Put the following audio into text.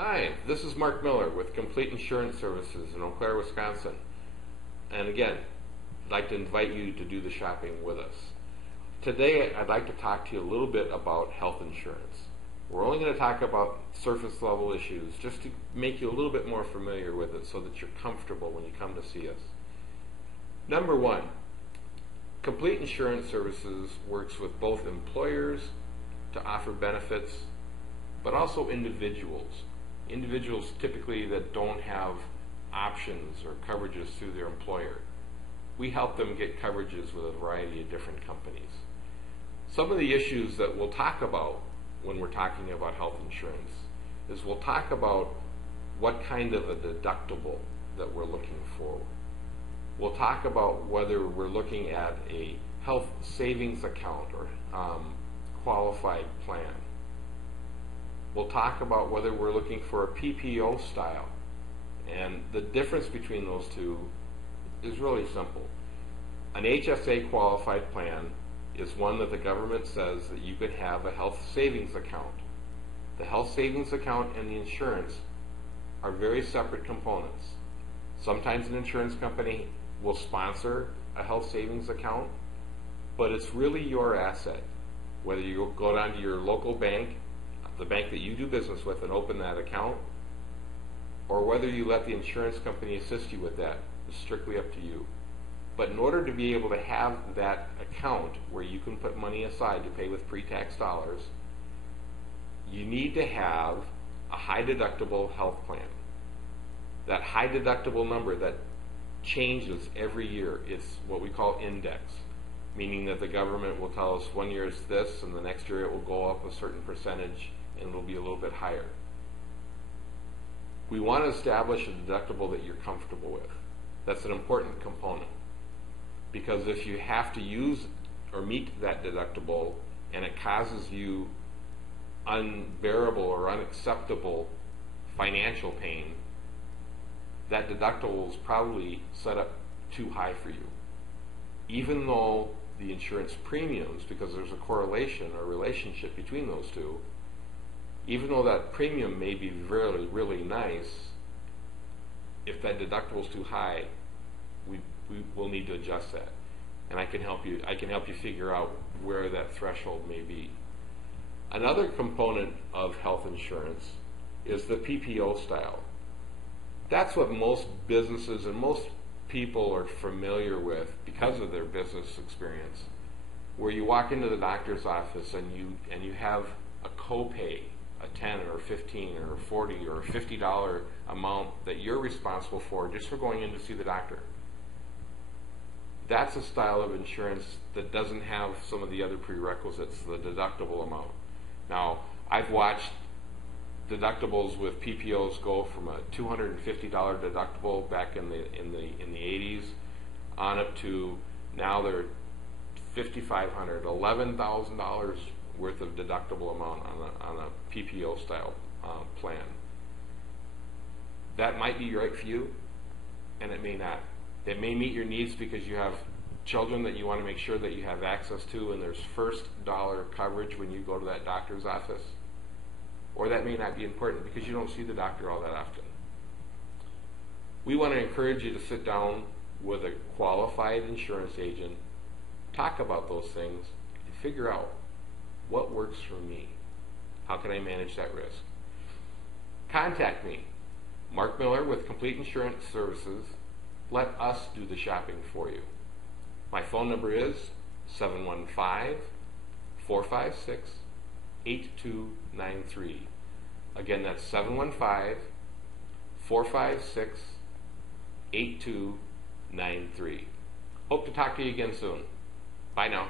Hi, this is Mark Miller with Complete Insurance Services in Eau Claire, Wisconsin. And again, I'd like to invite you to do the shopping with us. Today, I'd like to talk to you a little bit about health insurance. We're only going to talk about surface level issues just to make you a little bit more familiar with it so that you're comfortable when you come to see us. Number one, Complete Insurance Services works with both employers to offer benefits, but also individuals. Individuals typically that don't have options or coverages through their employer. We help them get coverages with a variety of different companies. Some of the issues that we'll talk about when we're talking about health insurance is we'll talk about what kind of a deductible that we're looking for. We'll talk about whether we're looking at a health savings account or qualified plan. We'll talk about whether we're looking for a PPO style. And the difference between those two is really simple. An HSA qualified plan is one that the government says that you could have a health savings account. The health savings account and the insurance are very separate components. Sometimes an insurance company will sponsor a health savings account, but it's really your asset. Whether you go down to your local bank, the bank that you do business with, and open that account, or whether you let the insurance company assist you with that is strictly up to you. But in order to be able to have that account where you can put money aside to pay with pre-tax dollars, you need to have a high deductible health plan. That high deductible number that changes every year is what we call index, meaning that the government will tell us one year it's this and the next year it will go up a certain percentage and it'll be a little bit higher. We want to establish a deductible that you're comfortable with. That's an important component, because if you have to use or meet that deductible and it causes you unbearable or unacceptable financial pain, that deductible is probably set up too high for you. Even though the insurance premiums, because there's a correlation or relationship between those two, even though that premium may be really, really nice, if that deductible is too high, we will need to adjust that. And I can help you figure out where that threshold may be. Another component of health insurance is the PPO style. That's what most businesses and most people are familiar with because of their business experience, where you walk into the doctor's office and you have a copay, a 10 or 15 or 40 or $50 amount that you're responsible for just for going in to see the doctor. That's a style of insurance that doesn't have some of the other prerequisites, the deductible amount. Now, I've watched deductibles with PPOs go from a $250 deductible back in the 80s on up to now they're $5,500, $11,000 worth of deductible amount on a PPO style plan. That might be right for you, and it may not. It may meet your needs because you have children that you want to make sure that you have access to, and there's first dollar coverage when you go to that doctor's office. Or that may not be important because you don't see the doctor all that often. We want to encourage you to sit down with a qualified insurance agent, talk about those things, and figure out what works for me. How can I manage that risk? Contact me, Mark Miller with Complete Insurance Services. Let us do the shopping for you. My phone number is 715-456-8293. Again, that's 715-456-8293. Hope to talk to you again soon. Bye now.